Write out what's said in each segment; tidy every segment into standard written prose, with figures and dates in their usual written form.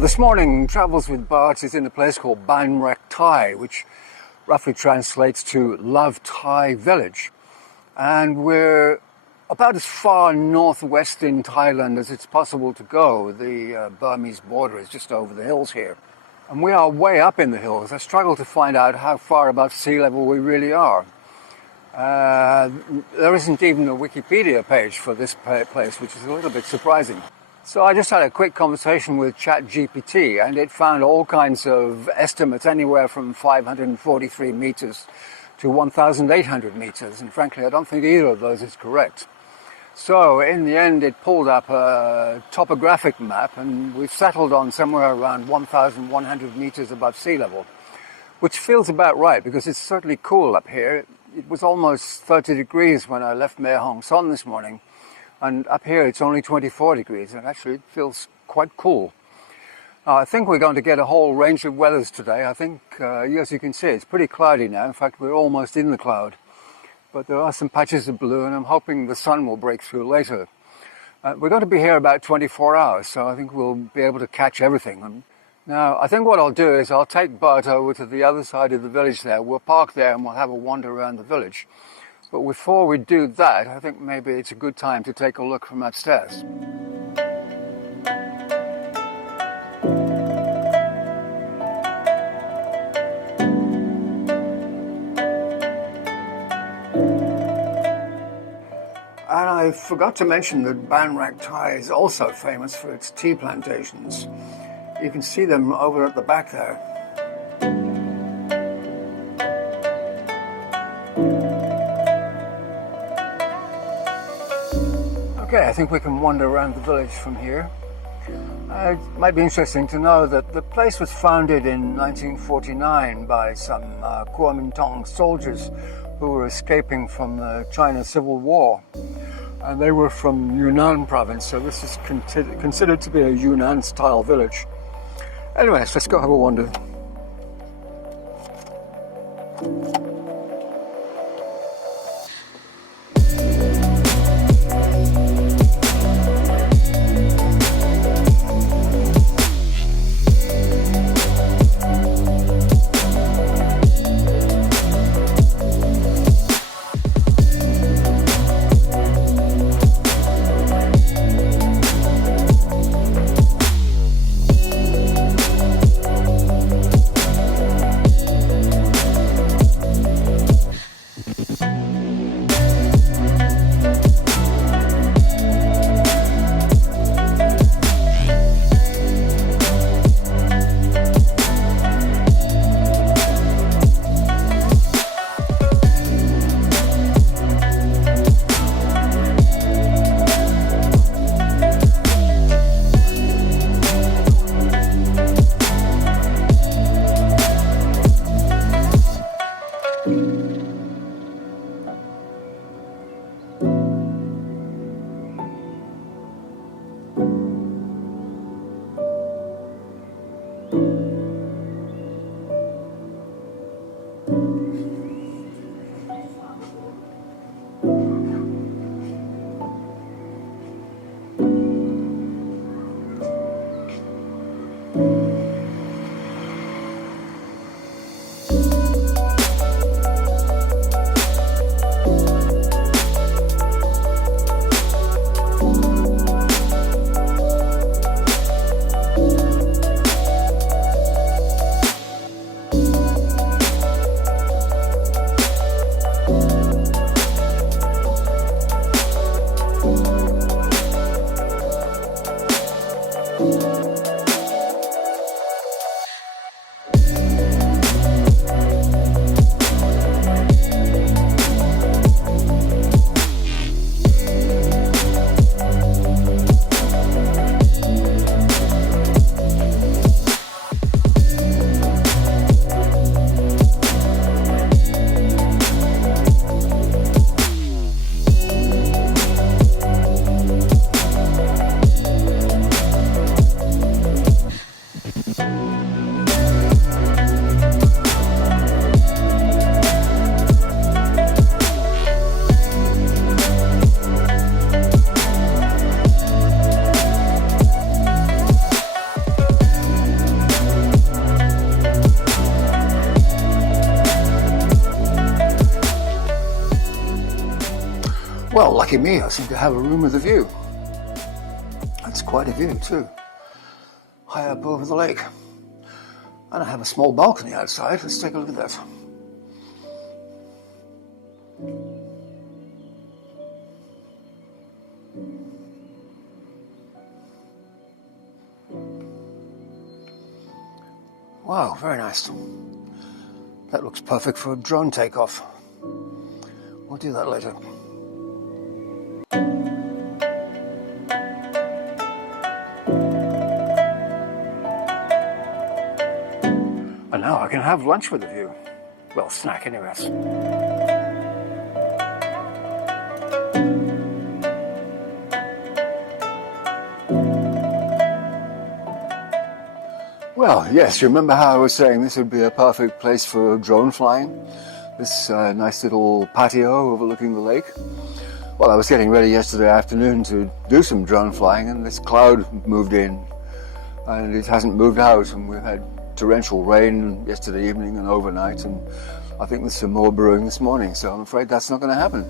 Well, this morning, Travels with Bart is in a place called Ban Rak Thai, which roughly translates to Love Thai Village. And we're about as far northwest in Thailand as it's possible to go. The Burmese border is just over the hills here. And we are way up in the hills. I struggle to find out how far above sea level we really are. There isn't even a Wikipedia page for this place, which is a little bit surprising. So I just had a quick conversation with ChatGPT, and it found all kinds of estimates anywhere from 543 meters to 1,800 meters. And frankly, I don't think either of those is correct. So in the end, it pulled up a topographic map, and we've settled on somewhere around 1,100 meters above sea level, which feels about right because it's certainly cool up here. It was almost 30 degrees when I left Mae Hong Son this morning. And up here it's only 24 degrees, and actually it feels quite cool. I think we're going to get a whole range of weathers today. I think, as you can see, it's pretty cloudy now. In fact, we're almost in the cloud. But there are some patches of blue, and I'm hoping the sun will break through later. We're going to be here about 24 hours, so I think we'll be able to catch everything. Now, I think what I'll do is I'll take Bart over to the other side of the village there. We'll park there and we'll have a wander around the village. But before we do that, I think maybe it's a good time to take a look from upstairs. And I forgot to mention that Ban Rak Thai is also famous for its tea plantations. You can see them over at the back there. Okay, I think we can wander around the village from here. It might be interesting to know that the place was founded in 1949 by some Kuomintang soldiers who were escaping from the China Civil War. And they were from Yunnan province, so this is considered to be a Yunnan-style village. Anyways, let's go have a wander. Well, lucky me, I seem to have a room with a view. That's quite a view too. High up over the lake. And I have a small balcony outside. Let's take a look at that. Wow, very nice. That looks perfect for a drone takeoff. We'll do that later. And now I can have lunch with a view. Well, snack anyways. Well, yes, you remember how I was saying this would be a perfect place for drone flying? This nice little patio overlooking the lake. Well, I was getting ready yesterday afternoon to do some drone flying, and this cloud moved in, and it hasn't moved out, and we've had torrential rain yesterday evening and overnight, and I think there's some more brewing this morning, so I'm afraid that's not going to happen.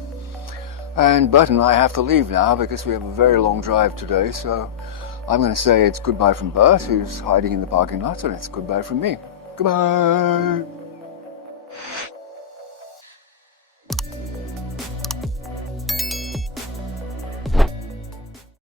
And Bert and I have to leave now because we have a very long drive today, so I'm going to say it's goodbye from Bert, who's hiding in the parking lot, and it's goodbye from me. Goodbye!